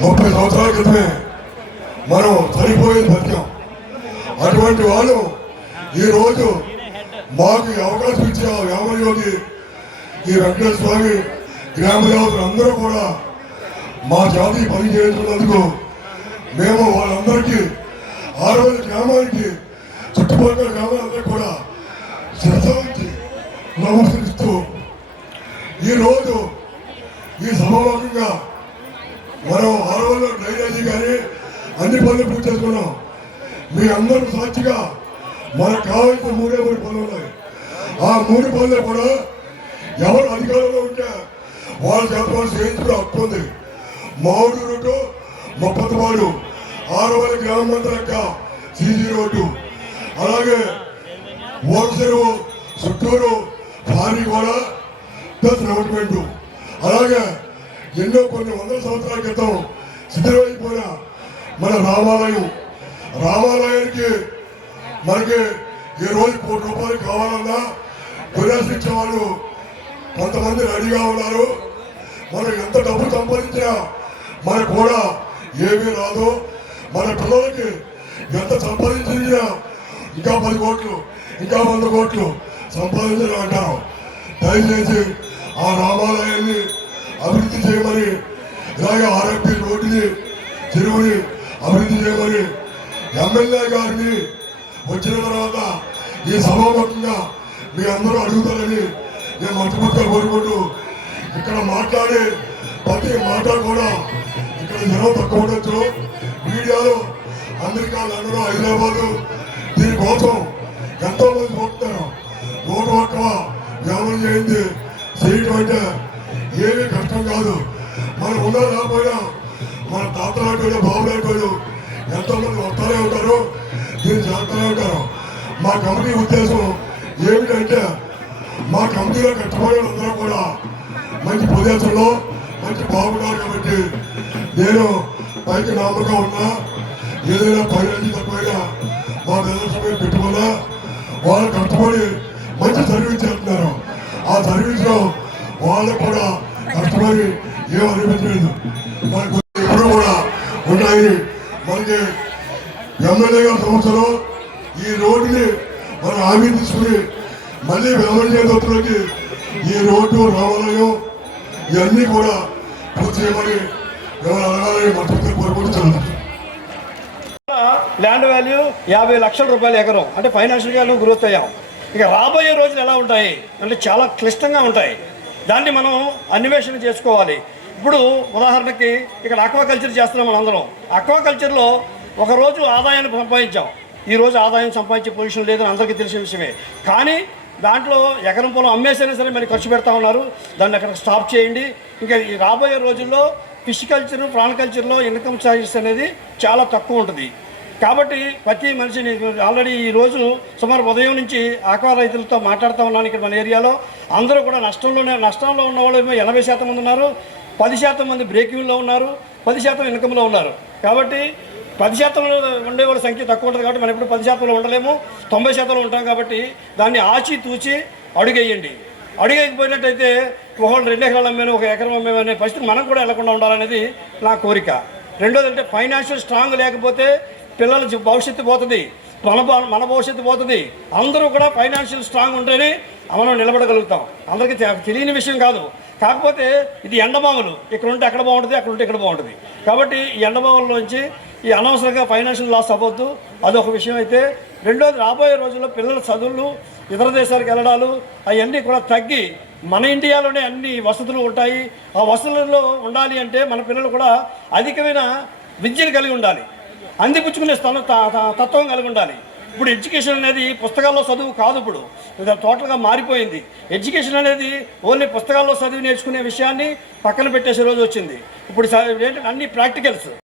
ముప్పై సంవత్సరాల క్రితమే మనం చనిపోయింది బతికాం అటువంటి వాళ్ళు ఈరోజు మాకు అవకాశం ఇచ్చే యామయోగి ఈ వెంకటేశ్వర స్వామి గ్రామ దేవతలు అందరూ కూడా మా జాతి పని చేస్తున్నందుకు మేము వాళ్ళందరికీ ఆ రోజు గ్రామానికి చుట్టుపక్కల గ్రామాలందరూ కూడా శ్రద్ధ నమస్కరిస్తూ ఈరోజు ఈ సమావేశంగా మనం ఆరవల్లో డ్రైనేజీ కానీ అన్ని పనులు పూర్తి చేసుకున్నాం. మీ అందరూ సాక్షిగా మనకు కావాల్సిన మూడే మూడు పనులు ఉన్నాయి. ఆ మూడు పనులు కూడా ఎవరు అధికారంలో ఉంటే వాళ్ళు చెప్పాల్సి చేయించుకునే హక్కు ఉంది. మామిడి రోడ్డు ముప్పతివాడు ఆరవల గ్రామం యొక్క సీజీ రోడ్డు. అలాగే ఓల్చెరువు చుట్టూరు ఫారీ కూడా ప్లస్ అలాగే ఎన్నో కొన్ని వందల సంవత్సరాల క్రితం శిథిరమైపోయిన మన రామాలయం. రామాలయానికి మనకి ఈ రోజు కోటి రూపాయలు కావాలన్నా ప్రదర్శించే వాళ్ళు కొంతమంది రెడీగా ఉన్నారు. మనం ఎంత డబ్బు సంపాదించినా మనకు కూడా ఏమీ రాదు. మన పిల్లలకి ఎంత సంపాదించినా ఇంకా పది కోట్లు ఇంకా వంద కోట్లు సంపాదించడం అంటారు దయచేసి ఆ రామాలయాన్ని అభివృద్ధి చేయమని ఇలాగే ఆర్ఎంపీ రోడ్డుని చెరువుని అభివృద్ధి చేయమని ఎమ్మెల్యే గారిని వచ్చిన తర్వాత ఈ సభాముఖంగా మీ అందరూ అడుగుతారని నేను మొట్టమొదటిగా కోరుకుంటూ ఇక్కడ మాట్లాడే ప్రతి మాట కూడా ఇక్కడ జనం తక్కువ ఉండొచ్చు. మీడియాలో అమెరికా లండన్ హైదరాబాదు మనం ఉన్నా రాకపోయినా మన తాత లాంటి బాబు లాంటి వాళ్ళు ఎంతో మంది ఉంటారు. దీన్ని చేస్తూనే ఉంటారు. మా కంపెనీ ఉద్దేశం ఏమిటంటే మా కంపెనీలో కష్టపడే అందరూ కూడా మంచి ప్రదేశంలో మంచి బాగున్నారు కాబట్టి నేను పైకి నామగా ఉన్నా ఏదైనా పైన తక్కువైనా మా ప్రదర్శన పెట్టుకున్నా వాళ్ళు కష్టపడి మంచి సర్వీస్ చేస్తున్నారు. ఆ సర్వీస్లో వాళ్ళు కూడా కష్టపడి ఏం అనిపించలేదు మనకు ఎప్పుడు కూడా ఉన్నాయి. మనకి ఎమ్మెల్యే గారి సంస్థలో ఈ రోడ్డుని మనం హామీ తీసుకుని మళ్ళీ ఎమ్మెల్యే దత్తులకి ఈ రోడ్డు రావాలయో ఇవన్నీ కూడా పూర్తి చేయమని ఎవరు అడగాలని మనసు కోరుకుంటున్నాను ల్యాండ్ వాల్యూ యాభై లక్షల రూపాయలు ఎకరం. అంటే ఫైనాన్షియల్గా నువ్వు గ్రోత్ అయ్యాం ఇక రాబోయే రోజులు ఎలా ఉంటాయి? అంటే చాలా క్లిష్టంగా ఉంటాయి. దాన్ని మనం అన్వేషణ చేసుకోవాలి. ఇప్పుడు ఉదాహరణకి ఇక్కడ అక్వాకల్చర్ చేస్తున్నాం మనందరం. అక్వాకల్చర్లో ఒకరోజు ఆదాయాన్ని సంపాదించాం. ఈ రోజు ఆదాయం సంపాదించే పొజిషన్ లేదని అందరికీ తెలిసిన విషయమే. కానీ దాంట్లో ఎకరం పొలం అమ్మేసైనా సరే మరి ఖర్చు పెడతా ఉన్నారు. దాన్ని అక్కడ స్టాప్ చేయండి. ఇంకా రాబోయే రోజుల్లో ఫిష్ కల్చర్ ప్రాణ కల్చర్లో ఇన్కమ్ చార్జెస్ అనేది చాలా తక్కువ ఉంటుంది. కాబట్టి ప్రతి మనిషిని ఆల్రెడీ ఈ రోజు సుమారు ఉదయం నుంచి ఆక్వా రైతులతో మాట్లాడుతూ ఉన్నాను ఇక్కడ మన ఏరియాలో. అందరూ కూడా నష్టంలోనే నష్టంలో ఉన్న వాళ్ళు ఏమో ఎనభై శాతం మంది ఉన్నారు. పది శాతం మంది బ్రేకింగ్లో ఉన్నారు. పది శాతం ఇన్కంలో ఉన్నారు. కాబట్టి పది శాతంలో ఉండేవాళ్ళ సంఖ్య తక్కువ ఉంటుంది కాబట్టి మనం ఎప్పుడు పది శాతంలో ఉండలేము. తొంభై శాతంలో ఉంటాం కాబట్టి దాన్ని ఆచి తూచి అడుగేయండి. అడుగేయకపోయినట్టయితే ఒకళ్ళు రెండు ఎకరాలు అమ్మాను ఒక ఎకరం అమ్మాము అనే పరిస్థితి మనం కూడా వెళ్ళకుండా ఉండాలనేది నా కోరిక. రెండోది అంటే ఫైనాన్షియల్ స్ట్రాంగ్ లేకపోతే పిల్లల భవిష్యత్తు పోతుంది. మన మన భవిష్యత్తు పోతుంది. అందరూ కూడా ఫైనాన్షియల్ స్ట్రాంగ్ ఉంటేనే మనం నిలబడగలుగుతాం. అందరికీ తె- తెలియని విషయం కాదు. కాకపోతే ఇది ఎండమామలు ఇక్కడ ఉంటే అక్కడ బాగుంటుంది అక్కడ ఉంటే ఇక్కడ బాగుంటుంది కాబట్టి ఈ ఎండమాములలోంచి ఈ అనవసరంగా ఫైనాన్షియల్ లాస్ అవ్వద్దు. అదొక విషయం అయితే. రెండోది రాబోయే రోజుల్లో పిల్లల చదువులు ఇతర దేశాలకు వెళ్ళడాలు అవన్నీ కూడా తగ్గి మన ఇండియాలోనే అన్ని వసతులు ఉంటాయి. ఆ వసతులలో ఉండాలి అంటే మన పిల్లలు కూడా అధికమైన విద్యను కలిగి ఉండాలి. అందిపుచ్చుకునే స్థలం త- త- తత్వం కలిగి ఉండాలి. ఇప్పుడు ఎడ్యుకేషన్ అనేది పుస్తకాల్లో చదువు కాదు ఇప్పుడు. టోటల్గా మారిపోయింది. ఎడ్యుకేషన్ అనేది ఓన్లీ పుస్తకాల్లో చదివి నేర్చుకునే విషయాన్ని పక్కన పెట్టేసే రోజు వచ్చింది. ఇప్పుడు ఏంటంటే అన్ని ప్రాక్టికల్స్.